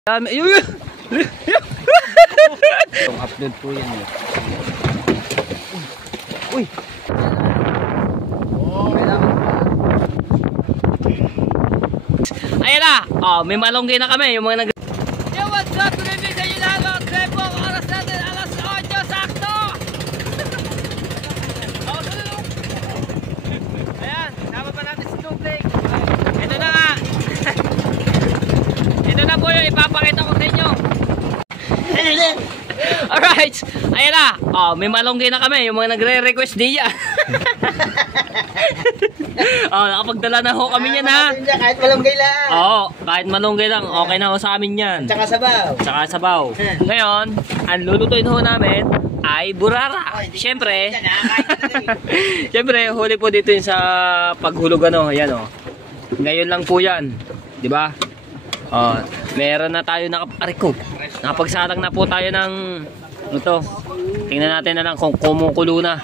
Itong upload po yan eh. Uy! Ayan na! Oh, may malunggay na kami. Yung mga nag... Yo, what's up? Good evening sa inyo lahat mga trepo. Oras natin alas 8 sakto! Ayan, sama pa natin si Duplik. Ito na nga. Ito na po yung ipapakita ko sa inyo. Alright, ayan na. Oh, may malunggay na kami. Yung mga nagre-request diya. Oh, nakapagdala na ho kami yan ha. Kahit malunggay lang. Oo, kahit malunggay lang. Okay na ho sa amin yan. Tsaka sabaw. Tsaka sabaw. Ngayon, ang lulutuin ho namin ay burara. Siyempre, siyempre, huli po dito yun sa paghulog ano. Ayan o. Ngayon lang po yan. Diba? Meron na tayo nakapagsalang na po tayo ng ito. Tingnan natin na lang kung kumukulo na.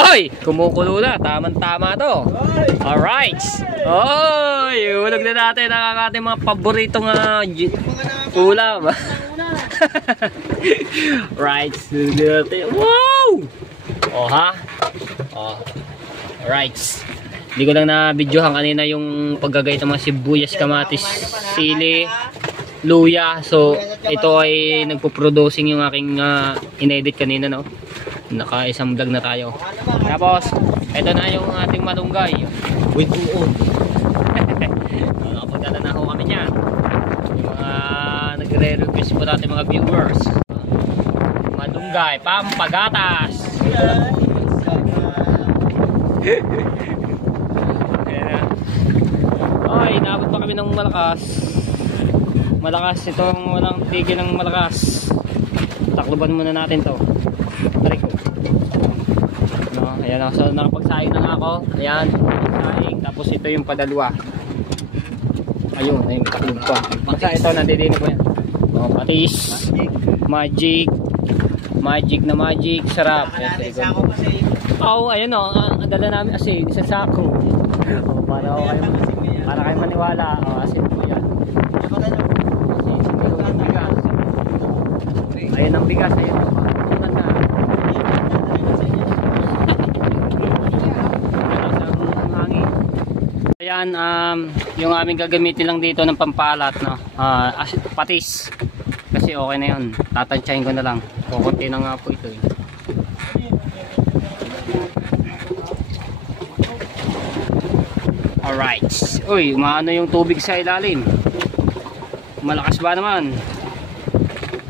Oy! Kumukulo na. Tama-tama to. Alright. Oy! Hulog na natin ang ating mga paboritong ulam. Right. Wow! Oh ha? Oh. Right. Hindi ko lang na-videohan kanina yung paggagayat ng mga sibuyas, kamatis, sili, luya. So, ito ay nagpo-producing yung aking inedit kanina, no? Naka-isang vlog na tayo. Tapos, ito na yung ating malunggay. With uod. Nakapagdala na ho kami niyan. Yung mga nagre-request po natin mga viewers. Malunggay, pampagatas. Ay, naabot pa kami ng malakas. Malakas itong walang tigil ng malakas. Takluban muna natin to. Tarik ko. No, ayan ako. So, nakapagsaing na nga ako. Ayan, saing. Tapos ito yung padalwa. Ayun, ayun, taklog pa. Basta ito, nandidino ko yan. Oh, patis. Magic. Magic na magic. Sarap. Oh, ayun o. Dala namin asin. Isang sako. Oh, para kayo maniwala. Oh, asin po yan. Ayun ang bigas. Ayun ang pagkunan na. Ayan, yung aming gagamitin lang dito ng pampalat, no? Patis. Kasi okay na yun. Tatansyahin ko na lang. Kukunti na nga po ito. Alright. Uy, maano yung tubig sa ilalim. Malakas ba naman?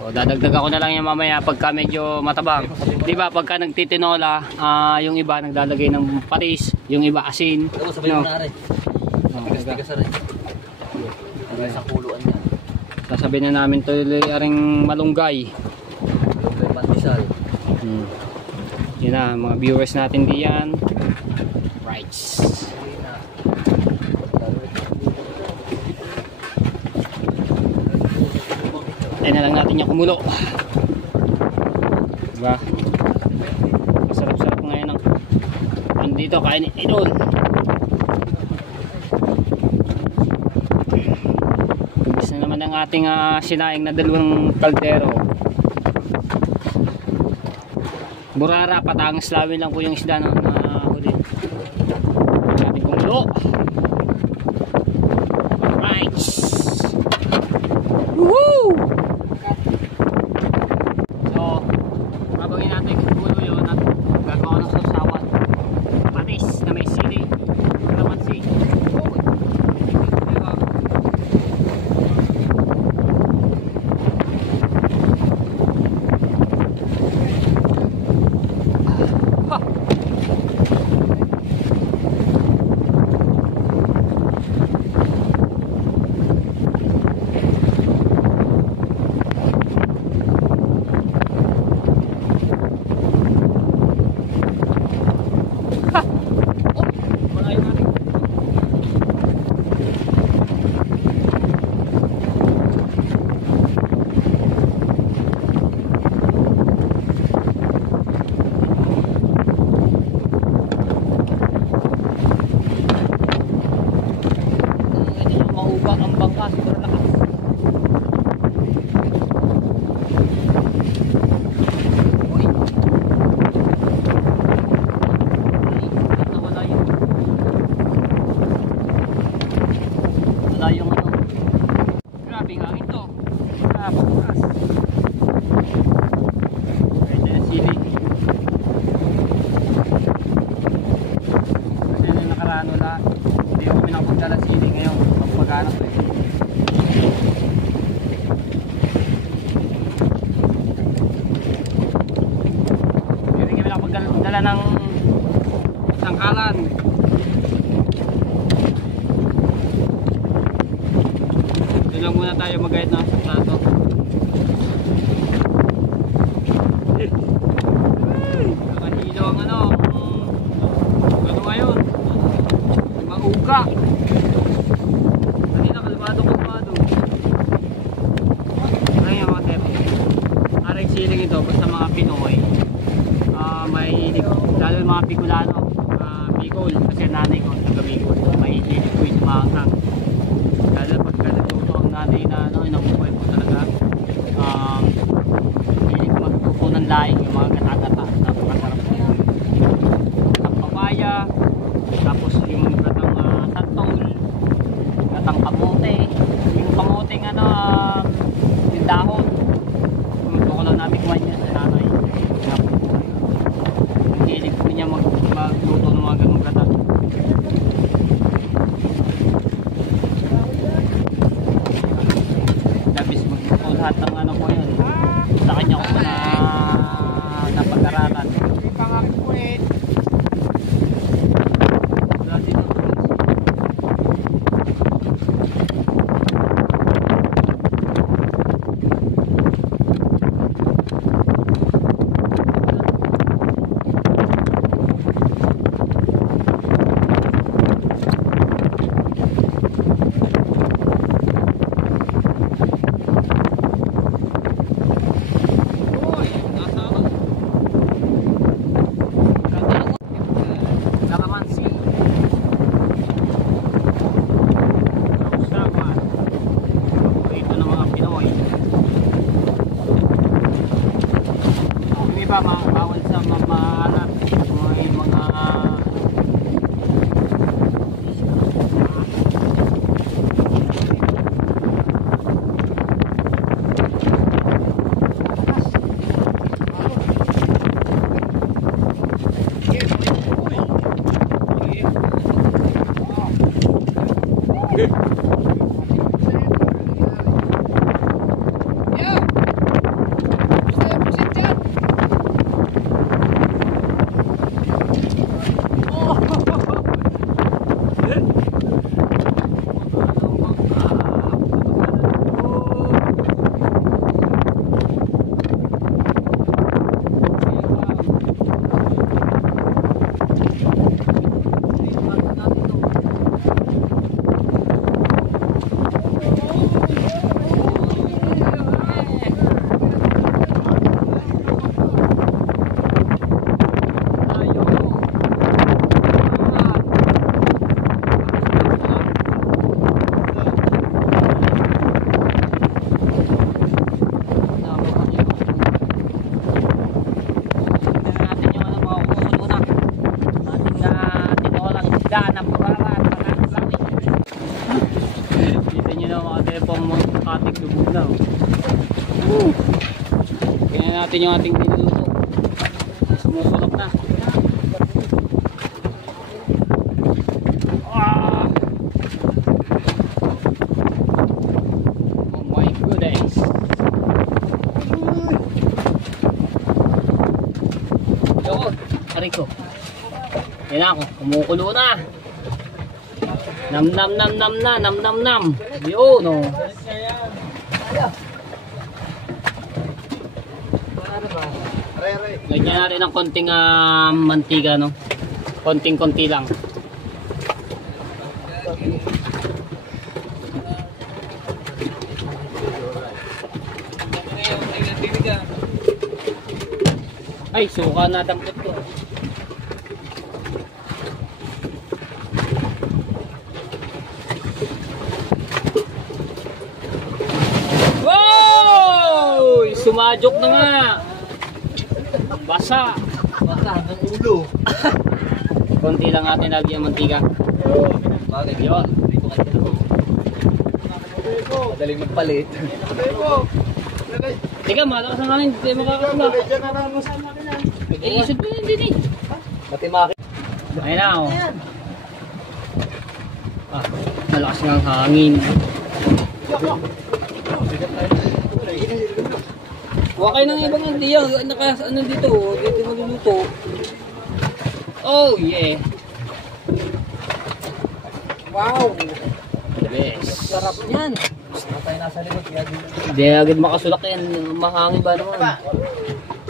O, dadagdag ako na lang yan mamaya pagka medyo matabang. Diba, pagka nagtitinola, yung iba naglalagay ng patis, yung iba asin. No? Sa kuluan yan. Sasabihin na namin ito yung malunggay. Malunggay pandesal. Yun na, mga viewers natin diyan. Right. Tayo na lang natin yung kumulo. Diba? Masarap-sarap ngayon ang andito kain idol. Gusto naman ang ating sinaing na dalawang kaldero. Burara, Patangas Lawin lang po yung isda na huli. Ating kumulo. Alright. Woohoo! So, babagin natin kumulo yun at gagawa ng sasawan. Patis na may sili. Kalamansi. ang bangka, sobrang lakas. Uy. Wala yun. Wala yung ano. Grabe ang hangin to. Napakakas. Pwede na sili. Kasi na nakaraan wala. Hindi ako kami nakapagdala sili ngayon. Magpaghanap eh. Hindi kami nakapagdala ng sangkalan. Doon lang muna tayo mag-guide ng plato. Nakahilo ang ano ngayon. Mauga. Kanina kalmado. Ano yung mga tepo? Aring siling ito basta mga Pinoy. May hilig, lalo yung mga Bicolano. Bicol, kasi nanay ko taga Bicol. May hilig ko yung maanghang. Lalo pag nagluto ang nanay na ano, inabuhay ko talaga. Hilig magluto ng laing, yung mga gata-gata. Napakasarap ko. Gatang papaya, tapos yung gatang santol, gatang kamote. Yung kamoteng ano, yung dahon. Luto ko lang namin kuha niya sa nanay. Ang hilig ko niya magluto ng mga ganong gata. Labis magluto lahat ng ano ko yun. Sa kanya ko na napag-aralan. Wala dito. Bawal sa mamalat may mga kita nyo na mga telepong mga kating lubog na. Tingnan natin yung ating niluluto. Sumusulok na. Oh my goodness. Yun, aray ko. Yan ako, kumukulo na. Nam nam nam nam na, nam nam nam. Yun o. Lagyan natin ng konting mantika, no? Konting-konti lang. Ay, suka na dampot ko. sumadyok na nga. Basa. Basta hanggang ulo. Konti lang natin lagi ang mantika. Bakit? Yun. Dito ka dito. Madaling magpalit. Teka, malakas ang hangin. Hindi makakasula. Eh, isod mo yun din eh. Matimaki. Ayun na oh. Ah, malakas nga ang hangin. Huwag kayo ng ibang hindi yan. Ano dito? Dito magluluto. Oh yeah. Wow! The best. Sarap niyan. Tayo nasa likod. Hindi agad makasulak yan. Mahangin ba naman?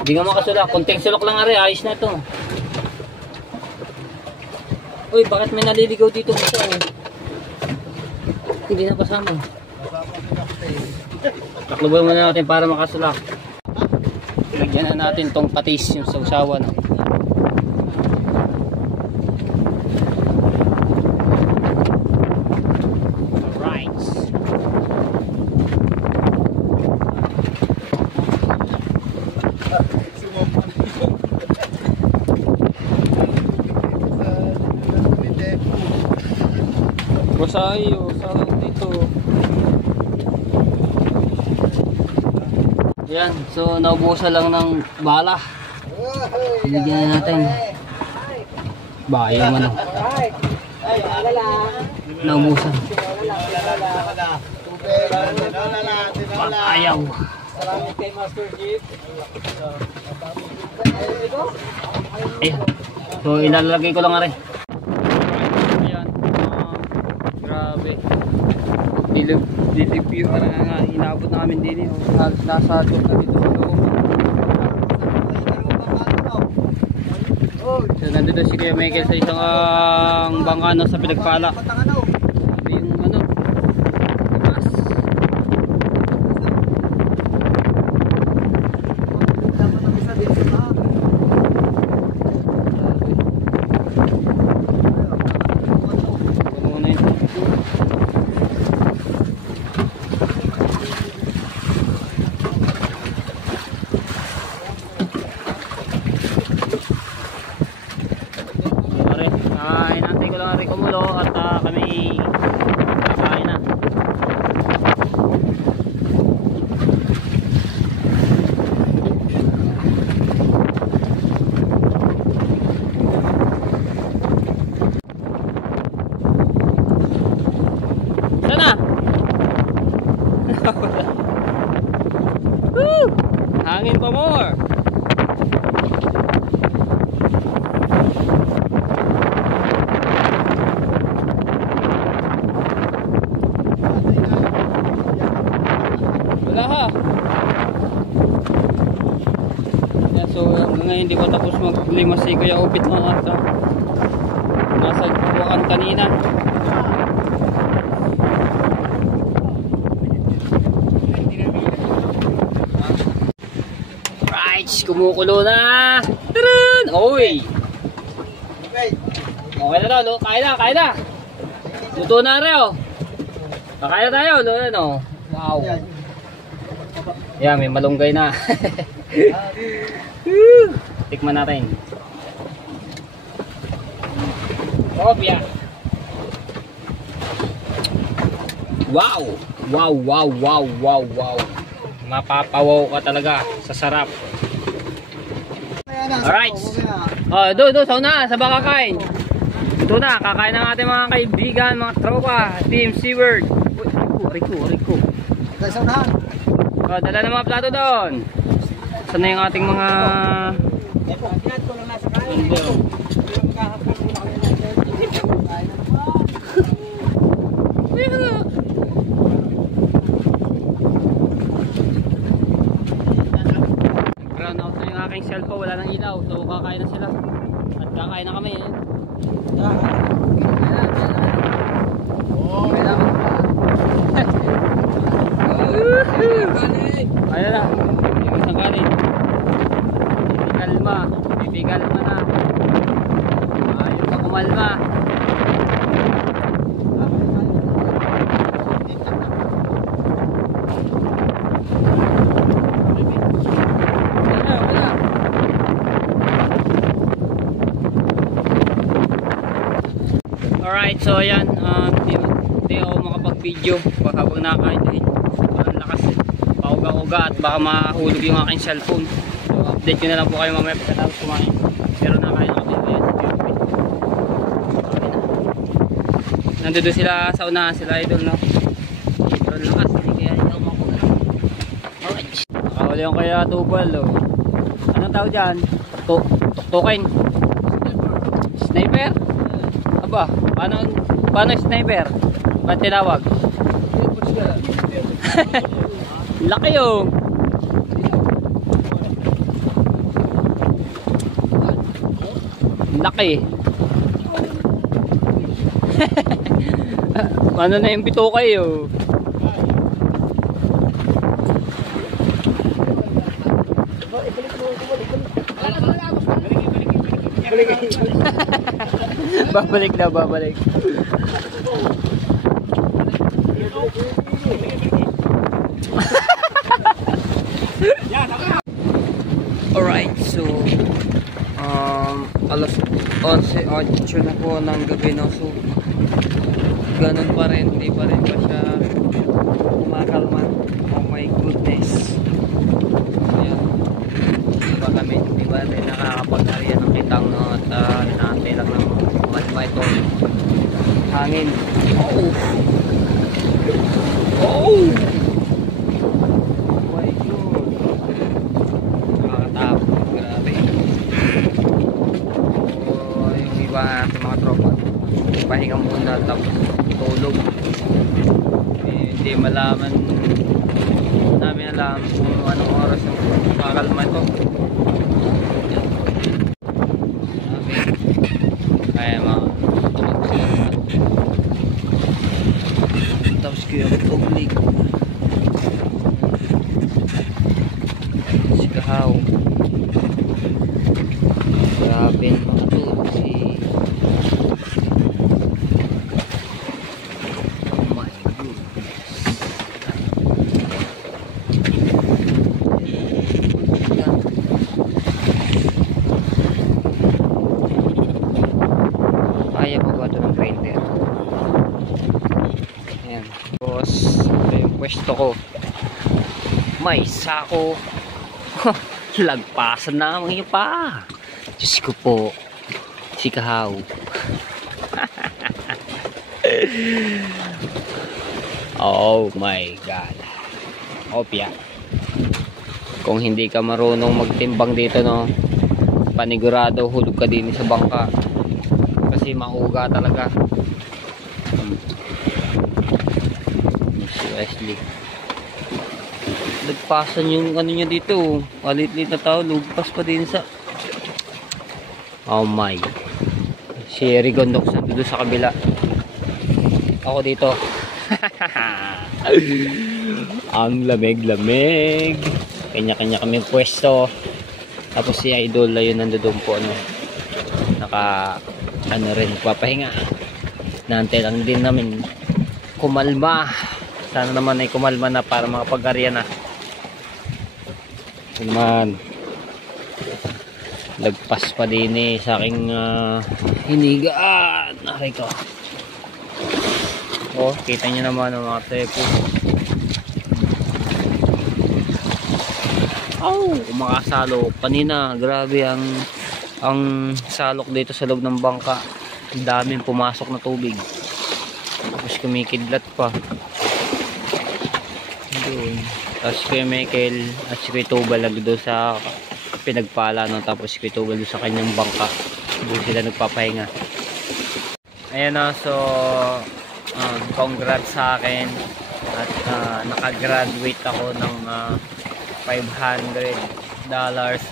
Hindi nga makasulak. Konting sulak lang ari. Ayos na ito. Uy, bakit may naliligaw dito? Hindi na kasama. Takluban muna natin para makasulak. Lagyan na natin tong patis yung sausawan. Alright. Basayo, sarap dito. Yan, so naubusan lang ng bala. Bigyan na natin. Bayo man oh. Naubusan. Ayaw. Salamat kay Master Jeep. Ayan. So ilalagay ko lang nga rin. Ayan. Grabe. Dilipyo na nga. Inabot namin din eh. Nasa doon na dito. So nandito si Kuya Michael sa isang bangka na sa Pinagpala. Sabi yung ano. Mas. Hinantay ko lang ang kumulo at kami kakain na. Sana! Woo! Hangin pa more! Wala ha. Yan, so hanggang ngayon hindi ko tapos maglimas si Kuya Upit na ata. Nasa buwakan kanina. Right, kumukulo na. Tarun! Oy! Okay na daw, kain na, kain na. Luto na rin oh. Kakain na tayo, ano. Wow. Yan, may malunggay na. Tikman natin. Kopya. Wow! Wow, wow, wow, wow, wow. Mapapawaw ka talaga sa sarap. Alright. Oh, do, sauna, sa baka kain. Ito na, kakain ng ating mga kaibigan, mga tropa, Team Seaward. Rico. Saunahan. Oh, dala ng mga plato doon. Saan na yung ating mga... Brown out na yung aking cellphone, wala nang ilaw. So kakain na sila. At kakain na kami. Ayan na, yung isang kanin. Pipikalma na. Ayaw pa kumalma. So ayan, hindi ako makapag-video habang nakakain dahil parang lakas pauga-uga at baka mahulog yung aking cellphone. So update ko na lang po kayo mamaya pagkatapos kumain. Pero nakain ako dito. Ayan, nandito sila sa unahan, sila idol, no? Idol lakas, hindi kaya hindi ako makuha. Nakahuli yung kaya tubal, oh. Anong tawag dyan? Tuktukin. Sniper? Aba, paano sniper? Ba't tinawag? Laki, oh. Laki. Paano na yung bitukay, oh. Babalik na, babalik. Alright, so alas 11:08 na po ng gabi, no? So ganun pa rin, hindi pa rin pa siya kumakalma. Oh my goodness. Ayan. Di ba rin nakakapag-arya ng kitang, no? At inaantay lang ng malma ito hangin. Oh my god, nakakatakot, grabe. So yung iba natin mga tropa pahinga muna tapos tulog. Hindi malaman namin alam kung anong oras yung makakalma ito. Kaya mga tulog sila. Tapos ko yung public si Kahaw. Grabe mga tulog si kaya pa ba ito ng grinder? Ayan. Tapos ito yung pwesto ko. May sako. Lagpasan na ang iyo pa. Diyos ko po. Si Kahaw. Oh my god. Opya. Kung hindi ka marunong magtimbang dito, no, panigurado hulog ka din sa bangka. Kasi mauga talaga. Si Wesley. Nagpasan yung ano niya dito. Palit-lit na tao. Lugpas pa din sa... Oh my. Si Rigondok nandito sa kabila. Ako dito. Ang lamig-lamig. Kanya-kanya kami pwesto. Tapos si Idol ayun nandoon po, ano, naka ano rin, papahinga. Naantay lang din namin kumalma. Sana naman ay kumalma na para makapag-arya na. Naman lagpas pa din sa aking hinigaan. Aray ko. Oh, kita nyo naman ang mga tepo. Oh, umakasalo kanina. Grabe ang salok dito sa loob ng bangka. Ang daming pumasok na tubig. Tapos kumikidlat pa. Doon. Tapos kay Michael at si Tubal doon sa pinagpala, no? Tapos si Tubal doon sa kanyang bangka. Doon sila nagpapahinga. Ayan na, so congrats sa akin. At nakagraduate ako ng $500.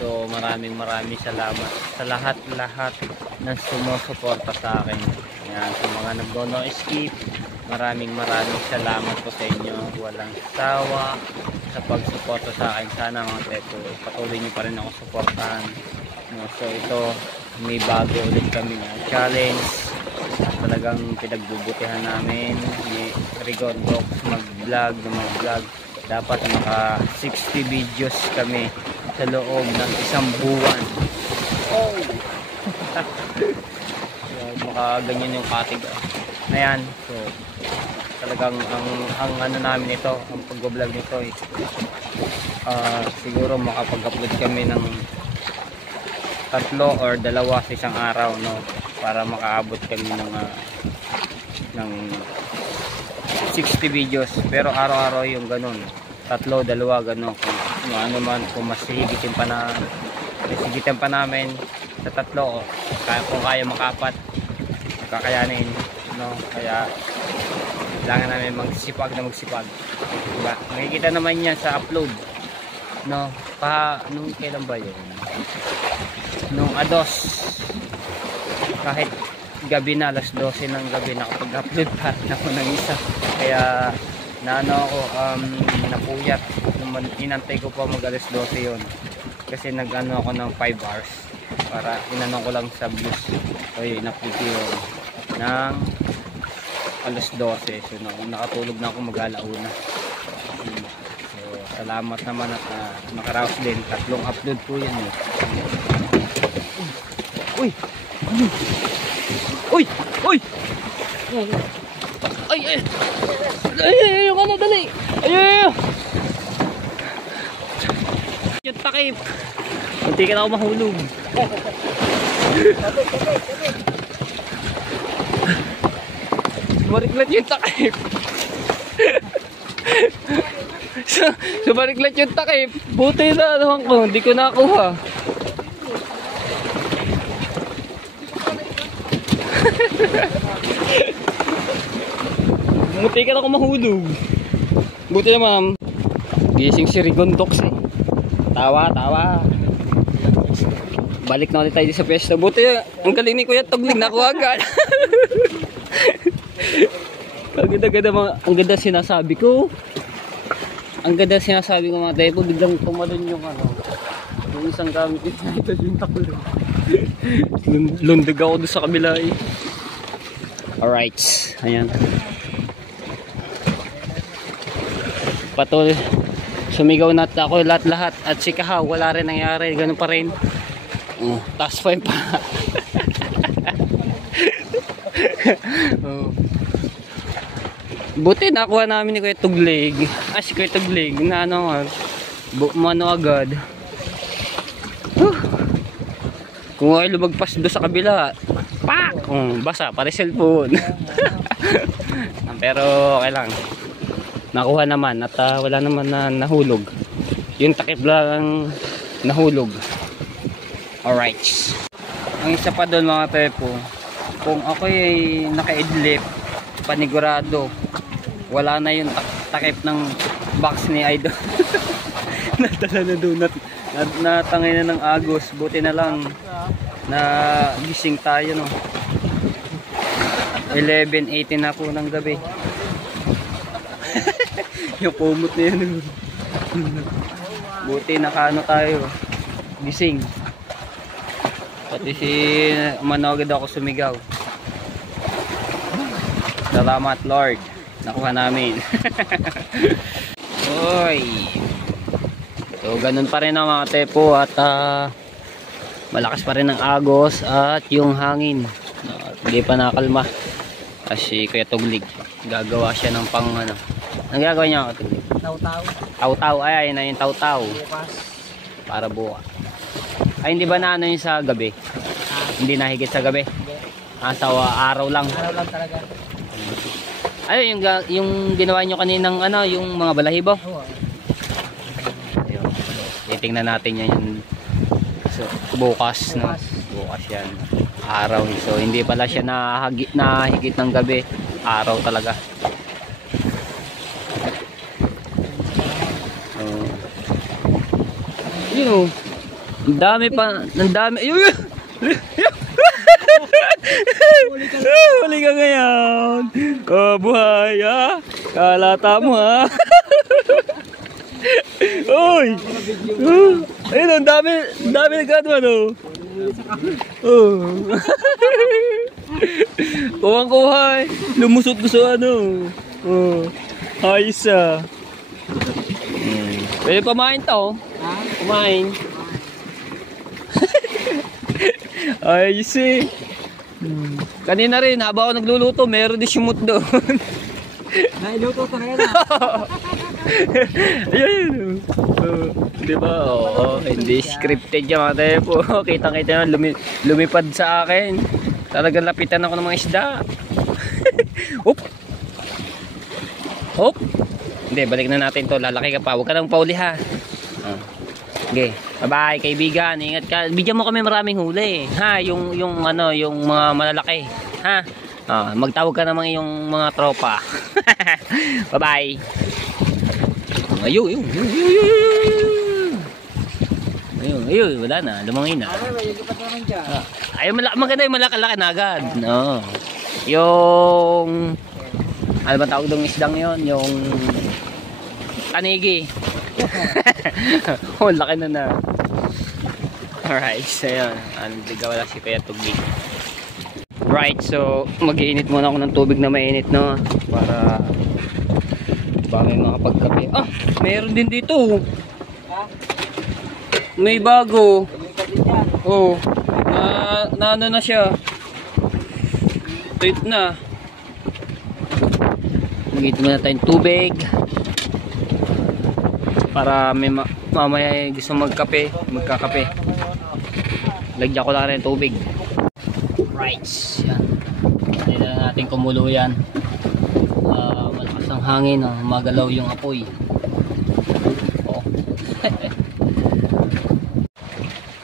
So maraming salamat sa lahat na sumusuporta sa akin. Yan, sa mga nag-no skip, maraming salamat po sa inyo. Walang sawa sa pagsuporta sa akin. Sana mga tepo, patuloy nyo pa rin ako suportahan. So ito, may bago ulit kami challenge. Talagang pinagbubutihan namin ni Rigondok mag-vlog ng mga vlog. Dapat maka 60 videos kami sa loob ng isang buwan. Oh! Maka ganyan yung katig. Ayan. So, talagang ang ano namin ito, ang pag-vlog nito is siguro makapag-upload kami ng 3 or 2 sa isang araw, no, para makaabot kami ng 60 videos. Pero araw-araw yung ganun, 3, 2 ganun, kung ano man, kung mas higitin pa namin sa 3, o kung kaya makapat, kakayanin, no. Kaya kailangan namin magsipag, diba? Makikita naman yan sa upload, no. Nung kailan ba yun, nung ados, kahit gabi na, alas 12 ng gabi, nakapag-upload pa ako ng isa. Kaya napuyat, inantay ko pa mag alas 12 yun, kasi nag-ano ako ng 5 hours para inano ko lang sa views. So in-upload ko yun ng alas 12. So nakatulog na ako mag-alauna. So salamat naman at makaraos din. 3 upload po yan. Uy! Uy! Uy! Ay! Ay! Ay! Yung ano, dali! Ay! Ay! Yung takip! Hindi ka na ako mahulog. Sumariklat yung takip. Sumariklat yung takip. Buti na naman ko, hindi ko nakuha. Buti ka na ako mahulog. Buti na, ma'am. Gising si Rigondox eh. Tawa. Balik na ulit tayo sa pwesto. Buti ang galing ni Kuya Tuglig, nakuha agad. Ang ganda sinasabi ko. Ang ganda sinasabi ko mga tayo. Biglang tumalon yung yung isang gamit ito yung taklo. Lundag ako doon sa kabila eh. Alright. Ayan. Patuloy. Sumigaw na ako lahat. At si Kahaw, wala rin nangyari. Ganun pa rin. Task 5 pa. Buti nakuha namin ni Kuya Tuglig. Si Kuya Tuglig na mano agad. Kung ay lumagpas doon sa kabila, pak! Basa, pare cellphone. Pero okay lang. Nakuha naman at wala naman na nahulog. Yung takip lang nahulog. Alright. Ang isa pa doon mga tepo, kung ako ay naka-idlip, panigurado, wala na yung takip ng box ni Idol. Nadala na doon natangay na ng agos. Buti na lang na gising tayo, no. 11:18 na po ng gabi. Yung kumot na yan. Buti nakaano tayo, gising. Pati si manogad ako sumigaw. Salamat Lord, nakuha namin. Oy. So ganun pa rin ang mga tepo at malakas pa rin ang agos at yung hangin. Hindi pa nakalma. Kasi Kuya Tuglig gagawa siya ng pang Ang gagawin niya Kuya Tuglig? Taw-taw. Ay na yung taw-taw. Para buka. Ay hindi ba na yung sa gabi? Hindi nahigit sa gabi? Sa araw lang. Araw lang talaga. Ay yung ginawa nyo kaninang yung mga balahibo? Oo. Ayun. Titingnan natin yan so, bukas, no? Bukas yan. Araw. So hindi pala siya nahigit ng gabi. Araw talaga. Ang dami pa, ang dami. Huli ka ngayon. Buhay kalata mo Uy. Ayun, ang dami nagkatawa Kuwang-kuha lumusot ko sa ayos pwede pamain to. Kumain. Ayos Kanina rin, habang ako nagluluto, meron din simut doon. Nailuto ko ngayon Ayun. Di ba? Oo, hindi scripted yan mga tayo po. Kitang-kita naman, lumipad sa akin. Talagang lapitan ako ng mga isda. Hop! Hop! Hindi, balik na natin to. Lalaki ka pa. Huwag ka nang pauli ha. Okay. Bye-bye kaibigan. Ingat ka. Bigyan mo kami maraming huli. Ha, yung ano, yung mga malalaki. Ha? Magtawag ka naman yung mga tropa. Bye-bye. Ayun. Ayun, wala na. Lumangin na. Ay, may lipat naman dyan. Ayun, maganda yung malaki-laki na agad. No. Yung ano ba tawag dong isdang yon? Yung tanigi. Oh, laki na. Alright, so yun. Ligaw lang si Kuya Tugig. Right, so mag-iinit muna ako ng tubig na mainit, no? Para may makapagkape. Meron din dito. May bago. Oh, na ano na siya. Tweet na. Mag-iinit muna tayong tubig. Para may mamaya gusto magkakape. Lagyan ko lang rin tubig. Right. Yan. Hindi na natin kumulo yan. Malakas ang hangin. Magalaw yung apoy. Oh.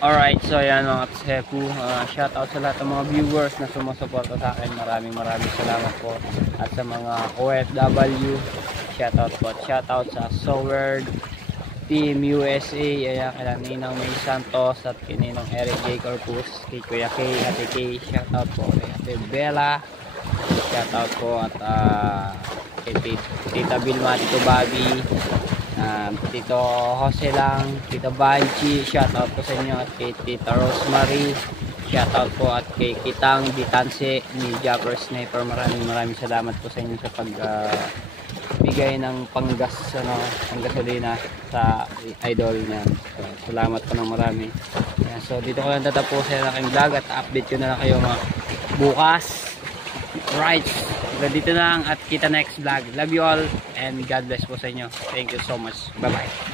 Alright, so yan mga Tsepu. Shoutout sa lahat ng mga viewers na sumusuporta sa akin. Maraming salamat po. At sa mga OFW, shoutout po. Shoutout sa Soward Team USA, ayan, kaya Ninang May Santos at kininong Eric J. Corpus, kay Kuya K, Ate K, shoutout po kay Ate Bella, shoutout po at kay Tita Vilma, Tito Bobby, Tito Jose lang, Tita Banchi, shoutout po sa inyo at kay Tita Rosemary, shoutout po at kay Kitang Ditanse ni Japper Sniper. Maraming salamat po sa inyo sa bigay ng panggasolina sa idol niyan. So, salamat po ng marami. Yan, so dito ko lang tatapusin ang aking vlog at update ko na lang kayo mga bukas. Right. Dito na lang at kita next vlog. Love you all and God bless po sa inyo. Thank you so much. Bye bye.